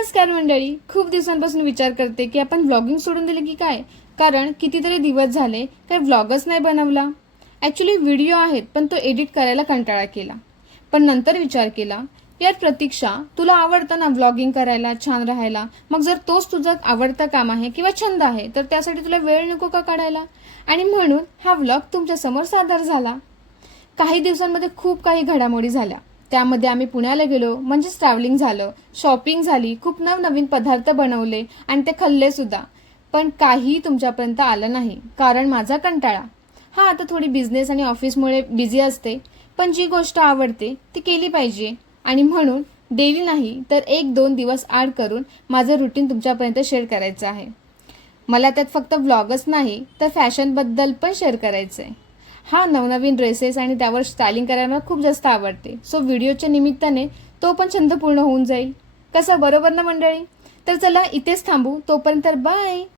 नमस्कार मंडळी. खूप दिवसांपासून विचार करते की आपण व्लॉगिंग सोडून दिले की काय, कारण कितीतरी दिवस झाले काही व्लॉगच नाही बनवला. ॲक्च्युली व्हिडिओ आहेत पण तो एडिट करायला कंटाळा केला. पण नंतर विचार केला, यार प्रतीक्षा, तुला आवडतं ना व्लॉगिंग करायला, छान राहायला. मग जर तोच तुझं आवडतं काम आहे किंवा छंद आहे तर त्यासाठी तुला वेळ नको का काढायला. आणि म्हणून हा व्लॉग तुमच्यासमोर सादर झाला. काही दिवसांमध्ये खूप काही घडामोडी झाल्या. त्यामध्ये आम्ही पुण्याला गेलो, म्हणजेच ट्रॅव्हलिंग झालं, शॉपिंग झाली, खूप नवनवीन पदार्थ बनवले आणि ते खाल्ले सुद्धा. पण काही तुमच्यापर्यंत आलं नाही, कारण माझा कंटाळा. आता थोडी बिझनेस आणि ऑफिसमुळे बिझी असते, पण जी गोष्ट आवडते ती केली पाहिजे. आणि म्हणून डेली नाही तर 1-2 दिवस आड करून माझं रुटीन तुमच्यापर्यंत शेअर करायचं आहे. मला त्यात फक्त व्लॉगच नाही तर फॅशनबद्दल पण शेअर करायचं आहे. नवनवीन ड्रेसेस आणि त्यावर स्टायलिंग करायला मला खूप जास्त आवडते. सो व्हिडिओच्या निमित्ताने तो पण छंद पूर्ण होऊन जाईल. कसं, बरोबर ना मंडळी? तर चला इथेच थांबू. तोपर्यंत बाय.